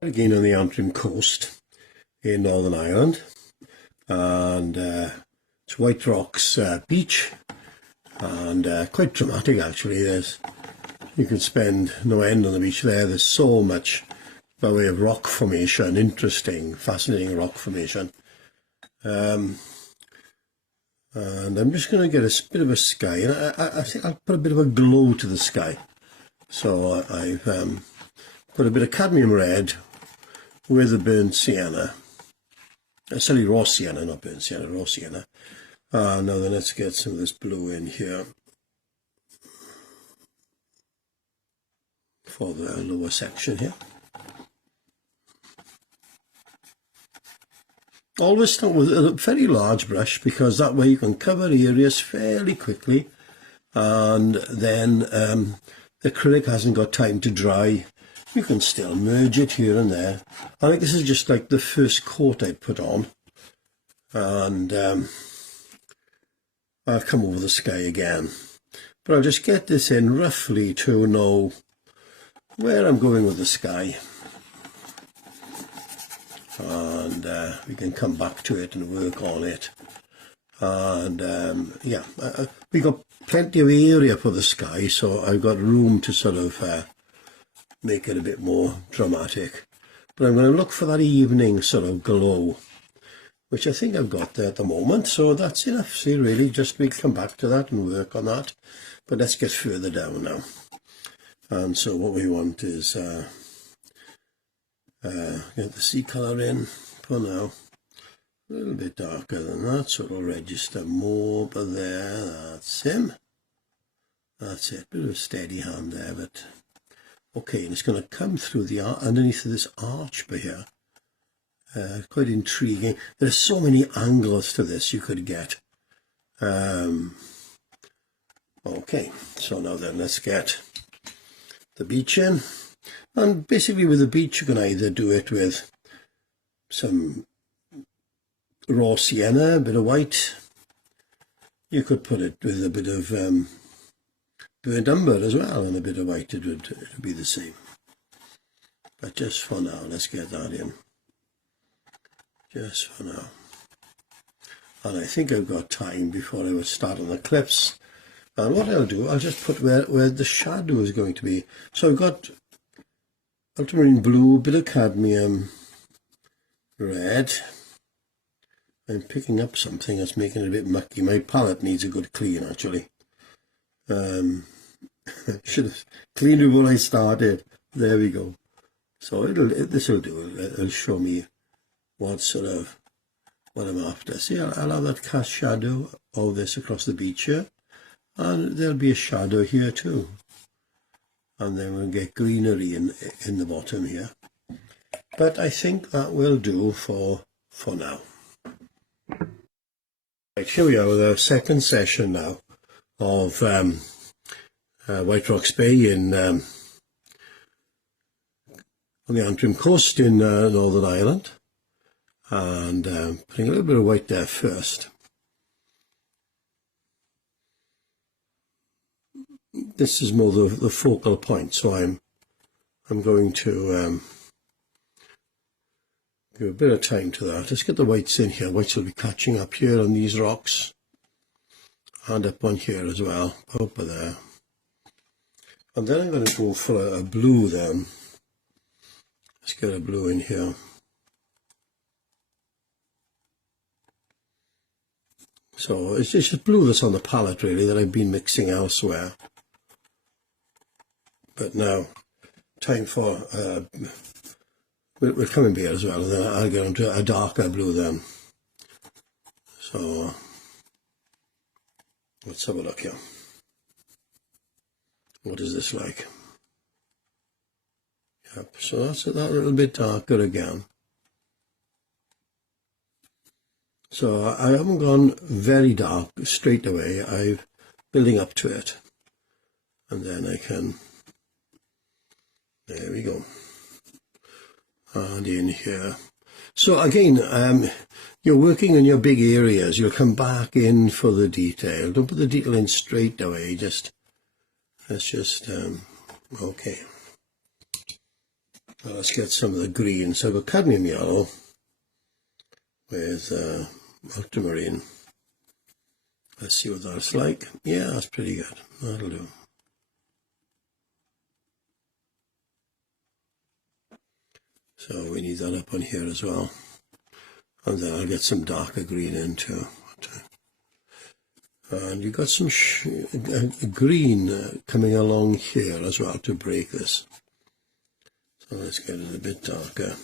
Again on the Antrim coast in Northern Ireland, and it's Whiterocks Beach, and quite dramatic actually. You can spend no end on the beach there. There's so much by way of rock formation, interesting, fascinating rock formation. And I'm just going to get a bit of a sky, and I think I'll put a bit of a glow to the sky. So I've put a bit of cadmium red with a burnt sienna. Sorry, raw sienna, not burnt sienna, raw sienna. Now then, let's get some of this blue in here for the lower section here. Always start with a very large brush, because that way you can cover areas fairly quickly, and then the acrylic hasn't got time to dry. You can still merge it here and there. I think this is just like the first coat I put on, and I'll come over the sky again, but I'll just get this in roughly to know where I'm going with the sky, and we can come back to it and work on it. And yeah, we got plenty of area for the sky, so I've got room to sort of make it a bit more dramatic. But I'm going to look for that evening sort of glow, which I think I've got there at the moment. So that's enough. See, really, just we come back to that and work on that. But let's get further down now. And so what we want is get the sea colour in for now. A little bit darker than that, so it'll register more. But there, that's him. That's it. Bit of a steady hand there, but okay. And it's going to come through the underneath of this arch by here. Quite intriguing. There's so many angles to this you could get. Okay, so now then, let's get the beach in. And basically with the beach, you can either do it with some raw sienna, a bit of white. You could put it with a bit of burnt umber as well, and a bit of white. It would be the same. But just for now, let's get that in. Just for now. And I think I've got time before I would start on the cliffs. And what I'll do, I'll just put where the shadow is going to be. So I've got ultramarine blue, a bit of cadmium red. I'm picking up something that's making it a bit mucky. My palette needs a good clean, actually. Should have cleaned it when I started. There we go. So this will do. It'll show me what I'm after. See, I'll have that cast shadow of this across the beach here, and there'll be a shadow here too. And then we'll get greenery in the bottom here. But I think that will do for now. Right, here we are with our second session now of Whiterocks Bay on the Antrim coast in Northern Ireland, and putting a little bit of white there first. This is more the focal point, so I'm going to give a bit of time to that. Let's get the whites in here. Whites will be catching up here on these rocks, and up on here as well, over there. And then I'm going to go for a blue then. Let's get a blue in here. So it's just blue that's on the palette really, that I've been mixing elsewhere. But now, time for, we'll come in here as well, and then I'll get onto a darker blue then. So let's have a look here. What is this like? Yep, so that's that little bit darker again. So I haven't gone very dark straight away. I'm building up to it, and then I can, there we go, and in here. So again, you're working in your big areas. You'll come back in for the detail. Don't put the detail in straight away. Let's just okay. Well, let's get some of the green. So I've got cadmium yellow with ultramarine. Let's see what that's like. Yeah, that's pretty good. That'll do. So we need that up on here as well. And then I'll get some darker green in too. And you've got some green coming along here as well to break this. So let's get it a bit darker.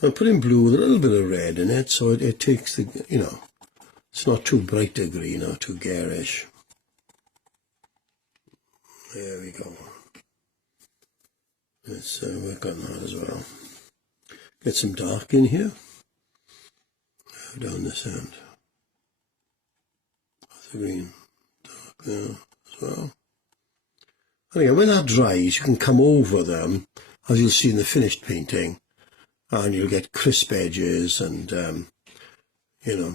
I'm putting blue with a little bit of red in it, so it takes the, you know, it's not too bright a green or too garish. There we go. Let's work on that as well. Get some dark in here. Down this end. The green, dark there as well. And again, when that dries, you can come over them, as you'll see in the finished painting, and you'll get crisp edges and, you know.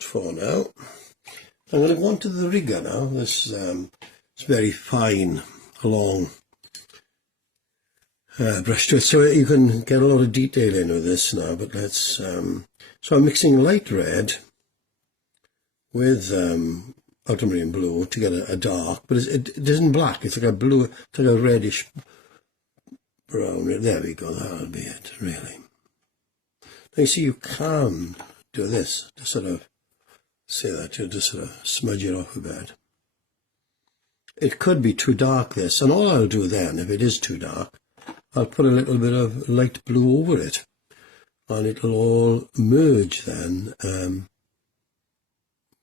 For now, I'm going to go on to the rigger now. This it's very fine, long brush to it, so you can get a lot of detail in with this now. But let's. So I'm mixing light red with ultramarine blue to get a dark, but it isn't black. It's like a blue, it's like a reddish brown. There we go. That'll be it, really. Now you see, you can do this to sort of. Say that, you just sort of smudge it off a bit. It could be too dark, this, and all I'll do then, if it is too dark, I'll put a little bit of light blue over it, and it'll all merge then.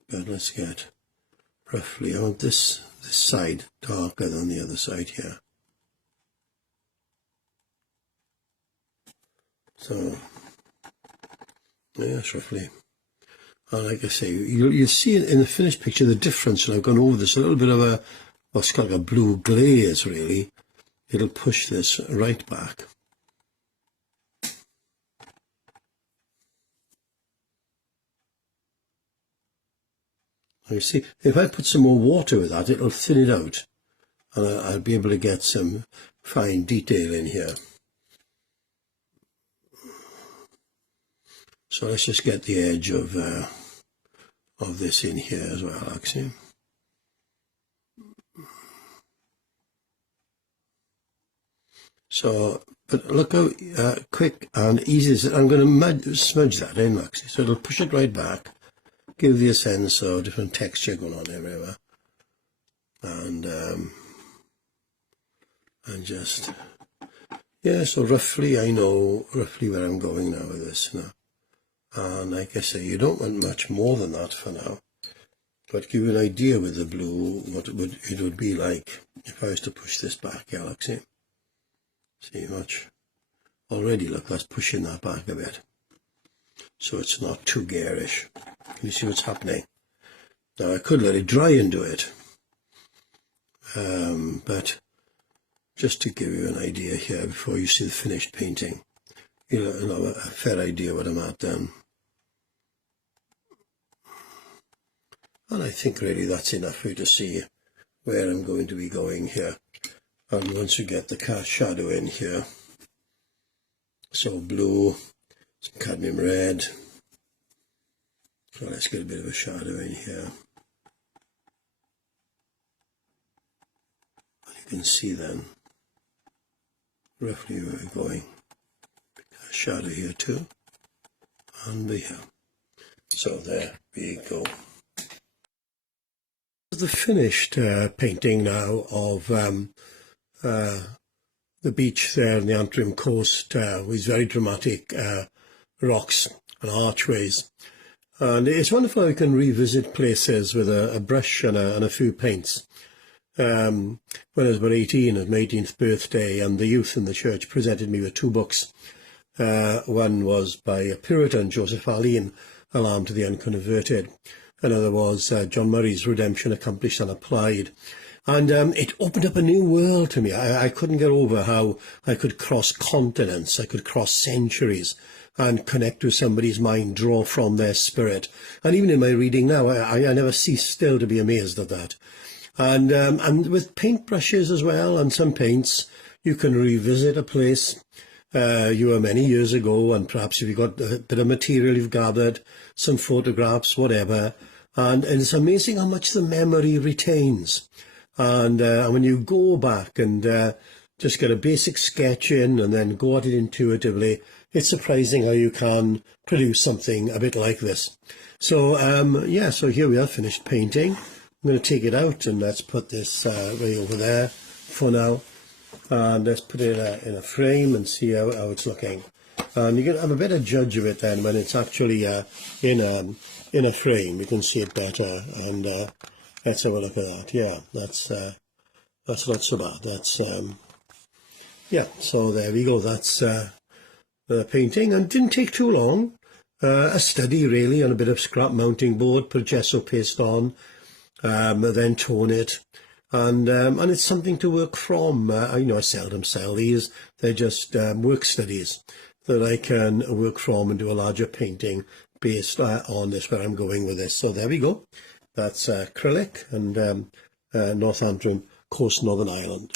But let's get roughly, I want this side darker than the other side here. So, yes, roughly. And like I say, you'll see in the finished picture the difference when I've gone over this. A little bit of a, what's called a blue glaze, really. It'll push this right back. You see, if I put some more water with that, it'll thin it out. And I'll be able to get some fine detail in here. So let's just get the edge of this in here as well, actually. So, but look how quick and easy it is. I'm going to smudge that in, actually. So it'll push it right back, give you a sense of different texture going on everywhere. And just, yeah, so roughly I know roughly where I'm going now with this now. And like I say, you don't want much more than that for now. But give you an idea with the blue what it would be like if I was to push this back, Galaxy. See much? Already, look, that's pushing that back a bit. So it's not too garish. Can you see what's happening? Now I could let it dry and do it. But just to give you an idea here before you see the finished painting, you'll have a fair idea what I'm at then. And I think really that's enough for you to see where I'm going to be going here. And once you get the cast shadow in here, so blue, some cadmium red, so let's get a bit of a shadow in here. And you can see then roughly where we're going. A shadow here too, and here. So there we go. The finished painting now of the beach there on the Antrim coast with very dramatic rocks and archways. And it's wonderful how you can revisit places with a brush and a few paints. When I was about 18, at my 18th birthday, and the youth in the church presented me with two books. One was by a Puritan, Joseph Alleine, Alarm to the Unconverted. Another was John Murray's Redemption Accomplished and Applied. And it opened up a new world to me. I couldn't get over how I could cross continents, I could cross centuries and connect with somebody's mind, draw from their spirit. And even in my reading now, I never cease still to be amazed at that. And with paintbrushes as well, and some paints, you can revisit a place you were many years ago, and perhaps if you've got a bit of material you've gathered, some photographs, whatever, and it's amazing how much the memory retains. And when you go back and just get a basic sketch in and then go at it intuitively, it's surprising how you can produce something a bit like this. So yeah, so here we are, finished painting. I'm going to take it out and let's put this right over there for now. And let's put it in a frame and see how it's looking. And you can have a better judge of it then when it's actually in a frame. You can see it better. And let's have a look at that. Yeah, that's not so bad. That's yeah. So there we go. That's the painting, and didn't take too long. A study really on a bit of scrap mounting board. Put gesso paste on, then tone it. And it's something to work from. I seldom sell these. They're just work studies that I can work from and do a larger painting based on this, where I'm going with this. So there we go. That's acrylic and North Antrim, Coast Northern Ireland.